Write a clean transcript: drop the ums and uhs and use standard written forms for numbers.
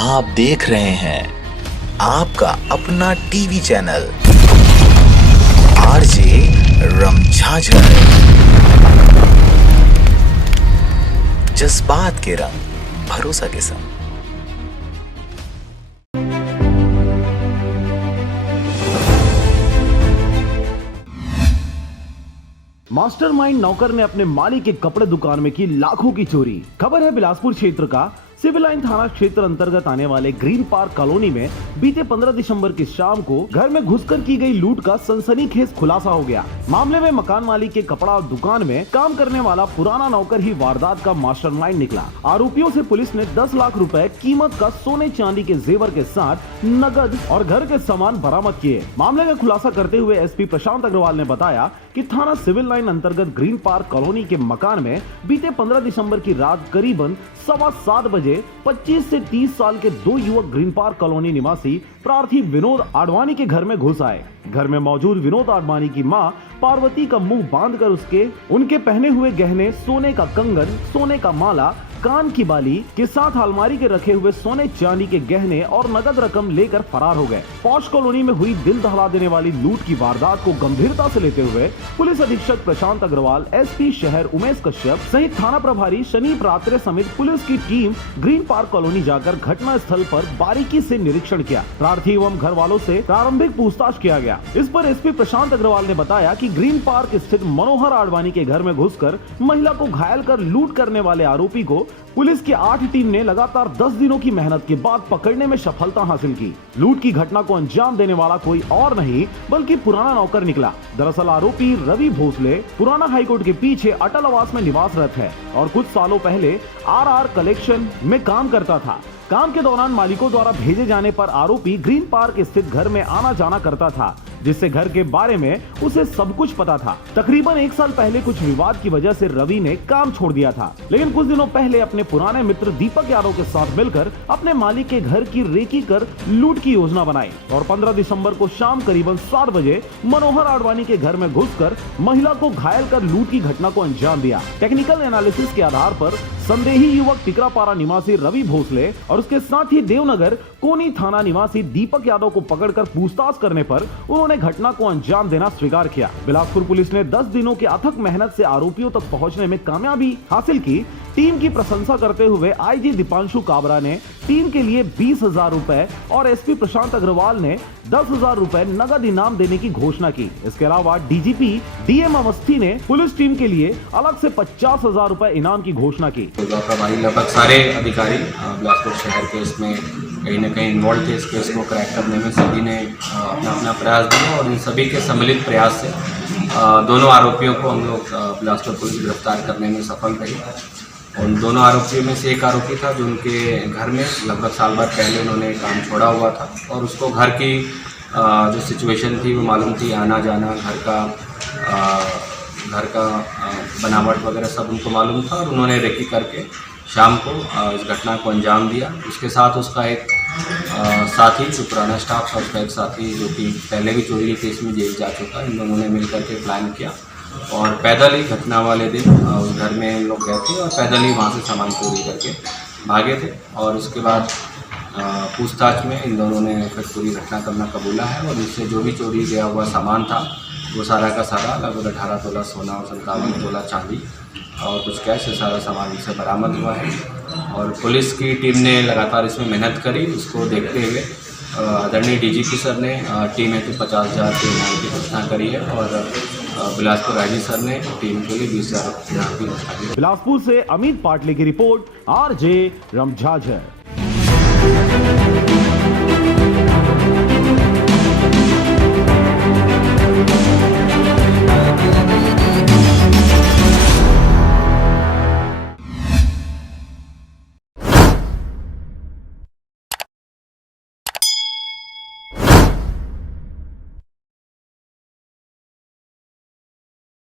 आप देख रहे हैं आपका अपना टीवी चैनल आरजे रमझाझर। जज्बात के रंग भरोसा के संग। मास्टरमाइंड नौकर ने अपने मालिक के कपड़े दुकान में की लाखों की चोरी। खबर है बिलासपुर क्षेत्र का सिविल लाइन थाना क्षेत्र अंतर्गत आने वाले ग्रीन पार्क कॉलोनी में बीते 15 दिसंबर की शाम को घर में घुसकर की गई लूट का सनसनीखेज खुलासा हो गया। मामले में मकान मालिक के कपड़ा दुकान में काम करने वाला पुराना नौकर ही वारदात का मास्टरमाइंड निकला। आरोपियों से पुलिस ने 10 लाख रुपए कीमत का सोने चांदी के जेवर के साथ नगद और घर के सामान बरामद किए। मामले का खुलासा करते हुए एसपी प्रशांत अग्रवाल ने बताया कि थाना सिविल लाइन अंतर्गत ग्रीन पार्क कॉलोनी के मकान में बीते 15 दिसंबर की रात करीबन 7:15 बजे 25 से 30 साल के दो युवक ग्रीन पार्क कॉलोनी निवासी प्रार्थी विनोद आडवाणी के घर में घुस आए। घर में मौजूद विनोद आडवाणी की मां पार्वती का मुंह बांधकर उनके पहने हुए गहने, सोने का कंगन, सोने का माला, कान की बाली के साथ अलमारी के रखे हुए सोने चांदी के गहने और नगद रकम लेकर फरार हो गए। पॉश कॉलोनी में हुई दिल दहला देने वाली लूट की वारदात को गंभीरता से लेते हुए पुलिस अधीक्षक प्रशांत अग्रवाल, एसपी शहर उमेश कश्यप सहित थाना प्रभारी शनीप रात्रे समेत पुलिस की टीम ग्रीन पार्क कॉलोनी जाकर घटना स्थल पर बारीकी से निरीक्षण किया। प्रार्थी एवं घर वालों से प्रारंभिक पूछताछ किया गया। इस पर एसपी प्रशांत अग्रवाल ने बताया कि ग्रीन पार्क स्थित मनोहर आडवाणी के घर में घुसकर महिला को घायल कर लूट करने वाले आरोपी को पुलिस की 8 टीम ने लगातार 10 दिनों की मेहनत के बाद पकड़ने में सफलता हासिल की। लूट की घटना को अंजाम देने वाला कोई और नहीं बल्कि पुराना नौकर निकला। दरअसल आरोपी रवि भोसले पुराना हाईकोर्ट के पीछे अटल आवास में निवासरत है और कुछ सालों पहले आरआर कलेक्शन में काम करता था। काम के दौरान मालिकों द्वारा भेजे जाने पर आरोपी ग्रीन पार्क स्थित घर में आना जाना करता था, जिससे घर के बारे में उसे सब कुछ पता था। तकरीबन 1 साल पहले कुछ विवाद की वजह से रवि ने काम छोड़ दिया था, लेकिन कुछ दिनों पहले अपने पुराने मित्र दीपक यादव के साथ मिलकर अपने मालिक के घर की रेकी कर लूट की योजना बनाई और 15 दिसंबर को शाम करीबन 7 बजे मनोहर आडवाणी के घर में घुसकर महिला को घायल कर लूट की घटना को अंजाम दिया। टेक्निकल एनालिसिस के आधार पर संदेही युवक टिकरापारा निवासी रवि भोसले और उसके साथ ही देवनगर कोनी थाना निवासी दीपक यादव को पकड़कर पूछताछ करने पर उन्होंने घटना को अंजाम देना स्वीकार किया। बिलासपुर पुलिस ने 10 दिनों की अथक मेहनत से आरोपियों तक पहुंचने में कामयाबी हासिल की। टीम की प्रशंसा करते हुए आईजी दीपांशु काबरा ने टीम के लिए 20,000 रुपए और एसपी प्रशांत अग्रवाल ने 10,000 रुपए नगद इनाम देने की घोषणा की। इसके अलावा डीजीपी डीएम अवस्थी ने पुलिस टीम के लिए अलग से 50,000 रुपए इनाम की घोषणा की। लगभग सारे अधिकारी बिलासपुर शहर के इसमें कहीं न कहीं इन्वॉल्व थे। इस केस को क्रैक करने में सभी ने अपना अपना प्रयास दिया और इन सभी के सम्मिलित प्रयास से दोनों आरोपियों को हम लोग बिलासपुर पुलिस गिरफ्तार करने में सफल रही। उन दोनों आरोपियों में से एक आरोपी था जो उनके घर में लगभग साल भर पहले उन्होंने काम छोड़ा हुआ था और उसको घर की जो सिचुएशन थी वो मालूम थी, आना जाना, घर का बनावट वगैरह सब उनको मालूम था और उन्होंने रेकी करके शाम को इस घटना को अंजाम दिया। उसके साथ उसका एक साथी जो पुराना स्टाफ था, उसका एक साथी जो कि पहले भी चोरी के केस में जेल जा चुका, इन दोनों ने मिल करके प्लान किया और पैदल ही घटना वाले दिन उस घर में हम लोग गए थे और पैदल ही वहाँ से सामान चोरी करके भागे थे। और उसके बाद पूछताछ में इन दोनों ने फिर पूरी घटना करना कबूला है और इससे जो भी चोरी गया हुआ सामान था वो सारा का सारा लगभग 18 तोला सोना और 57 तोला चांदी और कुछ कैश से सारा सामान इससे बरामद हुआ है। और पुलिस की टीम ने लगातार इसमें मेहनत करी। उसको देखते हुए आदरणीय डीजीपी सर ने टीम हेतु 50,000 के इनाम की घोषणा करी है और बिलासपुर आईजी सर ने टीम के लिए 20,000 इनाम की घोषणा की। बिलासपुर से अमित पाटले की रिपोर्ट, आरजे रमझाझर।